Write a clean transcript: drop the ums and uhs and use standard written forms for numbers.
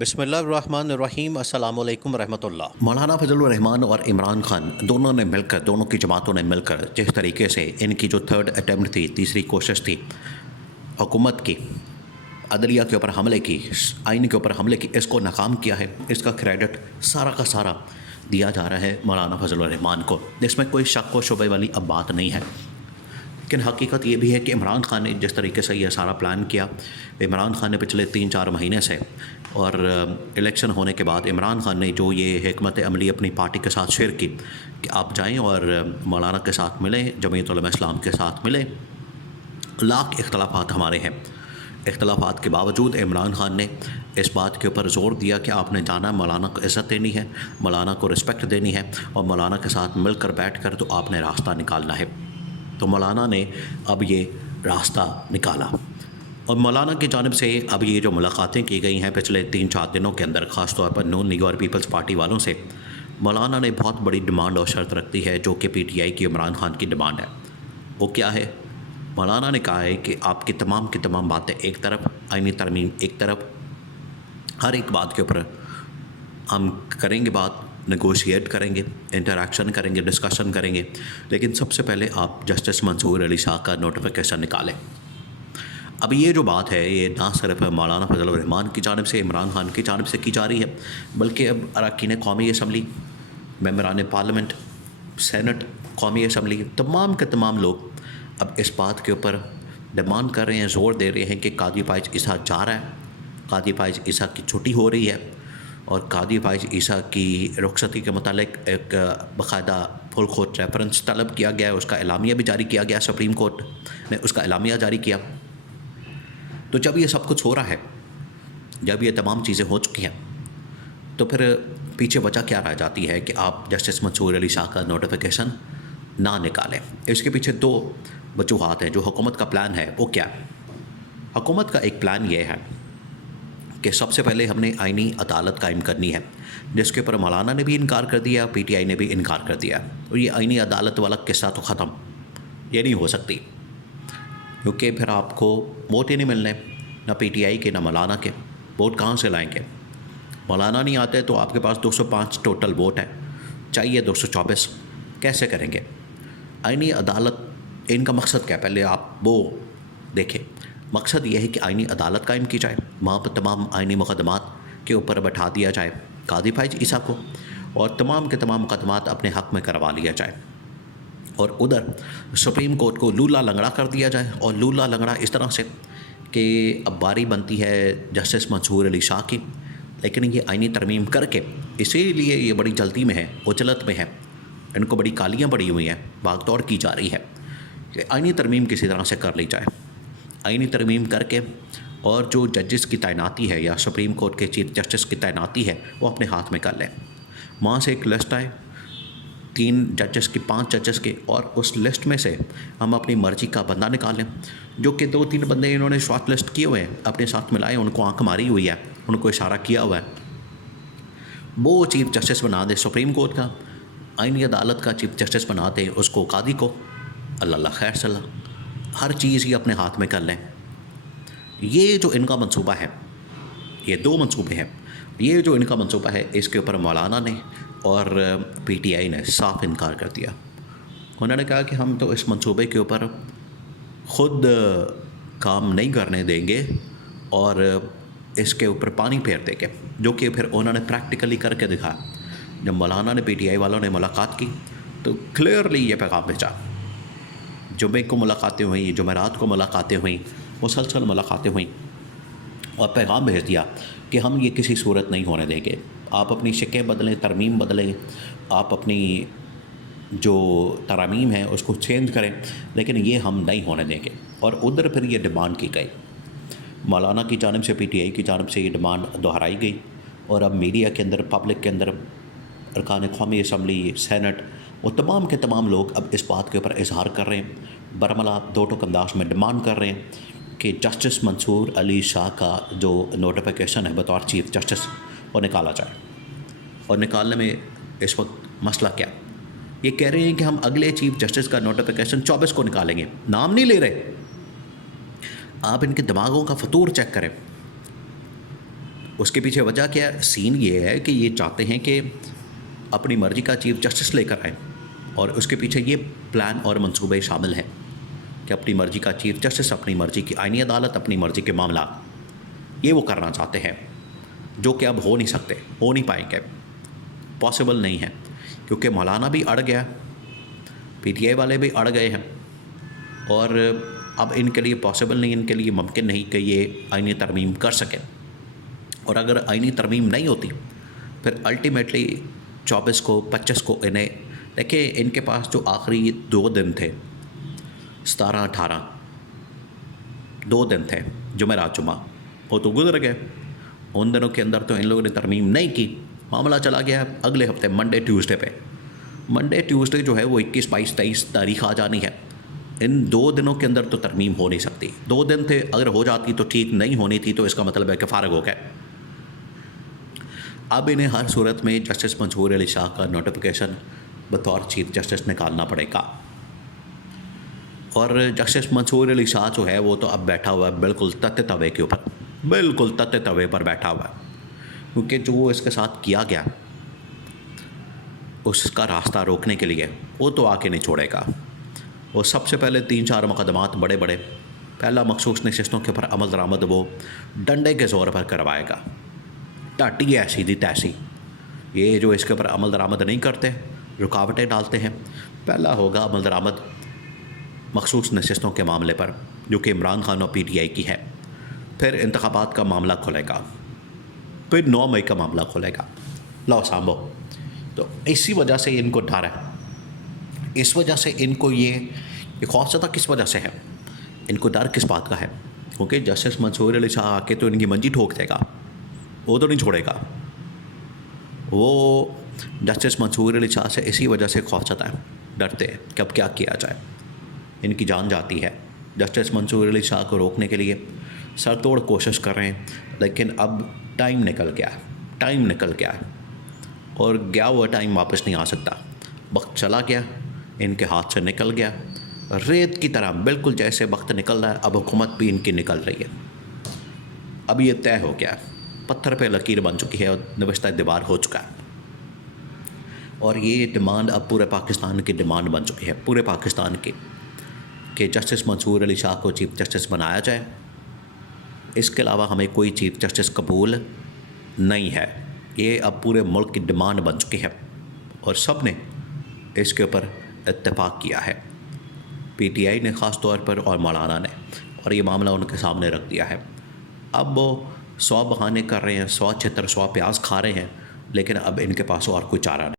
بسم اللہ الرحمن الرحیم۔ السلام علیکم ورحمۃ اللہ۔ مولانا فضل الرحمان اور عمران خان دونوں نے مل کر، دونوں کی جماعتوں نے مل کر جس طریقے سے ان کی جو تھرڈ اٹیمپٹ تھی، تیسری کوشش تھی حکومت کی عدلیہ کے اوپر حملے کی، آئین کے اوپر حملے کی، اس کو ناکام کیا ہے، اس کا کریڈٹ سارا کا سارا دیا جا رہا ہے مولانا فضل الرحمان کو۔ اس میں کوئی شک و شبہ والی اب بات نہیں ہے، لیکن حقیقت یہ بھی ہے کہ عمران خان نے جس طریقے سے یہ سارا پلان کیا، عمران خان نے پچھلے 3-4 مہینے سے اور الیکشن ہونے کے بعد عمران خان نے جو یہ حکمت عملی اپنی پارٹی کے ساتھ شیئر کی کہ آپ جائیں اور مولانا کے ساتھ ملیں، جمعیت علماء اسلام کے ساتھ ملیں، لاکھ اختلافات ہمارے ہیں، اختلافات کے باوجود عمران خان نے اس بات کے اوپر زور دیا کہ آپ نے جانا، مولانا کو عزت دینی ہے، مولانا کو رسپیکٹ دینی ہے، اور مولانا کے ساتھ مل کر بیٹھ کر تو آپ نے راستہ نکالنا ہے۔ تو مولانا نے اب یہ راستہ نکالا، اور مولانا کی جانب سے اب یہ جو ملاقاتیں کی گئی ہیں پچھلے 3-4 دنوں کے اندر، خاص طور پر نون لیگ اور پیپلز پارٹی والوں سے، مولانا نے بہت بڑی ڈیمانڈ اور شرط رکھ دی ہے، جو کہ پی ٹی آئی کی عمران خان کی ڈیمانڈ ہے۔ وہ کیا ہے؟ مولانا نے کہا ہے کہ آپ کی تمام باتیں ایک طرف، آئینی ترمیم ایک طرف، ہر ایک بات کے اوپر ہم کریں گے، بات نیگوشیٹ کریں گے، انٹریکشن کریں گے، ڈسکشن کریں گے، لیکن سب سے پہلے آپ جسٹس منصور علی شاہ کا نوٹیفیکیشن نکالیں۔ اب یہ جو بات ہے، یہ نہ صرف مولانا فضل الرحمان کی جانب سے، عمران خان کی جانب سے کی جا رہی ہے، بلکہ اب اراکین قومی اسمبلی، ممبران پارلیمنٹ، سینٹ، قومی اسمبلی، تمام کے تمام لوگ اب اس بات کے اوپر ڈیمانڈ کر رہے ہیں، زور دے رہے ہیں کہ قاضی فائز عیسیٰ جا رہا ہے، قاضی فائز عیسیٰ کی چھٹی ہو رہی ہے، اور قاضی فائز عیسیٰ کی رخصتی کے متعلق ایک باقاعدہ فل کورٹ ریفرنس طلب کیا گیا ہے، اس کا اعلامیہ بھی جاری کیا گیا، سپریم کورٹ نے اس کا اعلامیہ جاری کیا۔ تو جب یہ سب کچھ ہو رہا ہے، جب یہ تمام چیزیں ہو چکی ہیں، تو پھر پیچھے وجہ کیا رہ جاتی ہے کہ آپ جسٹس منصور علی شاہ کا نوٹیفیکیشن نہ نکالیں؟ اس کے پیچھے 2 وجوہات ہیں۔ جو حکومت کا پلان ہے وہ کیا ہے؟ حکومت کا ایک پلان یہ ہے کہ سب سے پہلے ہم نے آئینی عدالت قائم کرنی ہے، جس کے اوپر مولانا نے بھی انکار کر دیا، پی ٹی آئی نے بھی انکار کر دیا، اور یہ آئینی عدالت والا قصہ تو ختم، یہ نہیں ہو سکتی، کیونکہ پھر آپ کو ووٹ ہی نہیں ملنے، نہ پی ٹی آئی کے نہ مولانا کے۔ ووٹ کہاں سے لائیں گے؟ مولانا نہیں آتے تو آپ کے پاس 205 ٹوٹل ووٹ ہے، چاہیے 224، کیسے کریں گے؟ آئینی عدالت، ان کا مقصد کیا ہے؟ پہلے آپ وہ دیکھیں۔ مقصد یہ ہے کہ آئینی عدالت قائم کی جائے، وہاں پر تمام آئینی مقدمات کے اوپر بٹھا دیا جائے قاضی فائز عیسیٰ کو، اور تمام کے تمام مقدمات اپنے حق میں کروا لیا جائے، اور ادھر سپریم کورٹ کو لولا لنگڑا کر دیا جائے، اور لولا لنگڑا اس طرح سے کہ اب باری بنتی ہے جسٹس منصور علی شاہ کی، لیکن یہ آئینی ترمیم کر کے، اسی لیے یہ بڑی جلدی میں ہے، عجلت میں ہے، ان کو بڑی کالیاں پڑی ہوئی ہیں، بھاگ دوڑ کی جا رہی ہے کہ آئینی ترمیم کسی طرح سے کر لی جائے۔ آئینی ترمیم کر کے، اور جو ججز کی تعیناتی ہے یا سپریم کورٹ کے چیف جسٹس کی تعیناتی ہے، وہ اپنے ہاتھ میں کر لیں۔ وہاں سے ایک لسٹ آئے 3 ججز کی، 5 ججز کے، اور اس لسٹ میں سے ہم اپنی مرضی کا بندہ نکالیں، جو کہ 2-3 بندے انہوں نے شارٹ لسٹ کیے ہوئے ہیں، اپنے ساتھ ملائے، ان کو آنکھ ماری ہوئی ہے، ان کو اشارہ کیا ہوا ہے، وہ چیف جسٹس بنا دے سپریم کورٹ کا، آئینی عدالت کا چیف جسٹس بنا دے اس کو قاضی کو، اللہ خیر صلاح، ہر چیز ہی اپنے ہاتھ میں کر لیں۔ یہ جو ان کا منصوبہ ہے، یہ 2 منصوبے ہیں، یہ جو ان کا منصوبہ ہے، اس کے اوپر مولانا نے اور پی ٹی آئی نے صاف انکار کر دیا۔ انہوں نے کہا کہ ہم تو اس منصوبے کے اوپر خود کام نہیں کرنے دیں گے، اور اس کے اوپر پانی پھیر دیں گے، جو کہ پھر انہوں نے پریکٹیکلی کر کے دکھا۔ جب مولانا نے، پی ٹی آئی والوں نے ملاقات کی، تو کلیئرلی یہ پیغام بھیجا، جمعے کو ملاقاتیں ہوئیں، جمعرات کو ملاقاتیں ہوئیں، مسلسل ملاقاتیں ہوئیں، اور پیغام بھیج دیا کہ ہم یہ کسی صورت نہیں ہونے دیں گے، آپ اپنی شکیں بدلیں، ترمیم بدلیں، آپ اپنی جو ترامیم ہیں اس کو چینج کریں، لیکن یہ ہم نہیں ہونے دیں گے۔ اور ادھر پھر یہ ڈیمانڈ کی گئی، مولانا کی جانب سے، پی ٹی آئی کی جانب سے یہ ڈیمانڈ دہرائی گئی، اور اب میڈیا کے اندر، پبلک کے اندر، ارکان قومی اسمبلی، سینٹ، وہ تمام کے تمام لوگ اب اس بات کے اوپر اظہار کر رہے ہیں، برملا 2 ٹوک انداز میں ڈیمانڈ کر رہے ہیں کہ جسٹس منصور علی شاہ کا جو نوٹیفیکیشن ہے بطور چیف جسٹس، وہ نکالا جائے۔ اور نکالنے میں اس وقت مسئلہ کیا؟ یہ کہہ رہے ہیں کہ ہم اگلے چیف جسٹس کا نوٹیفیکیشن 24 کو نکالیں گے، نام نہیں لے رہے۔ آپ ان کے دماغوں کا فطور چیک کریں، اس کے پیچھے وجہ کیا ہے؟ سین یہ ہے کہ یہ چاہتے ہیں کہ اپنی مرضی کا چیف جسٹس لے کر آئیں، اور اس کے پیچھے یہ پلان اور منصوبے شامل ہیں کہ اپنی مرضی کا چیف جسٹس، اپنی مرضی کی آئینی عدالت، اپنی مرضی کے معاملات یہ وہ کرنا چاہتے ہیں، جو کہ اب ہو نہیں سکتے، ہو نہیں پائیں گے، پاسبل نہیں ہے، کیونکہ مولانا بھی اڑ گیا، پی ٹی آئی والے بھی اڑ گئے ہیں، اور اب ان کے لیے پاسبل نہیں، ان کے لیے ممکن نہیں کہ یہ آئینی ترمیم کر سکیں، اور اگر آئینی ترمیم نہیں ہوتی پھر الٹیمیٹلی 24 کو 25 کو انہیں دیکھیں، ان کے پاس جو آخری 2 دن تھے 17 18 2 دن تھے جمعرات جمعہ، وہ تو گزر گئے، ان دنوں کے اندر تو ان لوگوں نے ترمیم نہیں کی، معاملہ چلا گیا اگلے ہفتے منڈے ٹیوزڈے پہ، منڈے ٹیوزڈے جو ہے وہ 21 22 23 تاریخ آ جانی ہے، ان 2 دنوں کے اندر تو ترمیم ہو نہیں سکتی، 2 دن تھے، اگر ہو جاتی تو ٹھیک، نہیں ہونی تھی تو اس کا مطلب ہے کہ فارغ ہو گئے۔ اب انہیں ہر صورت میں جسٹس منصور علی شاہ کا نوٹیفیکیشن بطور چیف جسٹس نکالنا پڑے گا، اور جسٹس منصور علی شاہ جو ہے وہ تو اب بیٹھا ہوا ہے بالکل تتے توے کے اوپر، بالکل تتے توے پر بیٹھا ہوا ہے، کیونکہ جو اس کے ساتھ کیا گیا اس کا راستہ روکنے کے لیے وہ تو آ کے نہیں چھوڑے گا، وہ سب سے پہلے 3-4 مقدمات بڑے بڑے، پہلا مخصوص نشستوں کے اوپر عمل درآمد وہ ڈنڈے کے زور پر کروائے گا، ٹاٹی ایسی دی تیسی، یہ جو اس کے اوپر عمل درآمد نہیں کرتے، رکاوٹیں ڈالتے ہیں، پہلا ہوگا عمل درآمد مخصوص نشستوں کے معاملے پر جو کہ عمران خان اور پی ٹی آئی کی ہے، پھر انتخابات کا معاملہ کھلے گا، پھر 9 مئی کا معاملہ کھلے گا، لو سامبو۔ تو اسی وجہ سے ان کو ڈر ہے، اس وجہ سے ان کو یہ خوف زدہ کس وجہ سے ہے، ان کو ڈر کس بات کا ہے، کیونکہ جسٹس منصور علی شاہ آ کے تو ان کی منجی ٹھوک دے گا، وہ تو نہیں چھوڑے گا، وہ جسٹس منصور علی شاہ سے اسی وجہ سے خوف زدہ ہے، ڈرتے ہیں کہ اب کیا کیا جائے، ان کی جان جاتی ہے، جسٹس منصور علی شاہ کو روکنے کے لیے سر توڑ کوشش کر رہے ہیں، لیکن اب ٹائم نکل گیا ہے، ٹائم نکل گیا ہے، اور گیا ہوا ٹائم واپس نہیں آ سکتا، وقت چلا گیا، ان کے ہاتھ سے نکل گیا، ریت کی طرح بالکل جیسے وقت نکل رہا ہے، اب حکومت بھی ان کی نکل رہی ہے، اب یہ طے ہو گیا، پتھر پہ لکیر بن چکی ہے اور نوشتہ دیوار ہو چکا ہے، اور یہ ڈیمانڈ اب پورے پاکستان کی ڈیمانڈ بن چکی ہے، پورے پاکستان کی، کہ جسٹس منصور علی شاہ کو چیف جسٹس بنایا جائے، اس کے علاوہ ہمیں کوئی چیف جسٹس قبول نہیں ہے، یہ اب پورے ملک کی ڈیمانڈ بن چکی ہے، اور سب نے اس کے اوپر اتفاق کیا ہے، پی ٹی آئی نے خاص طور پر اور مولانا نے، اور یہ معاملہ ان کے سامنے رکھ دیا ہے، اب وہ 100 بہانے کر رہے ہیں، 100 چھتر 100 پیاز کھا رہے ہیں، لیکن اب ان کے پاس اور کوئی چارہ نہیں۔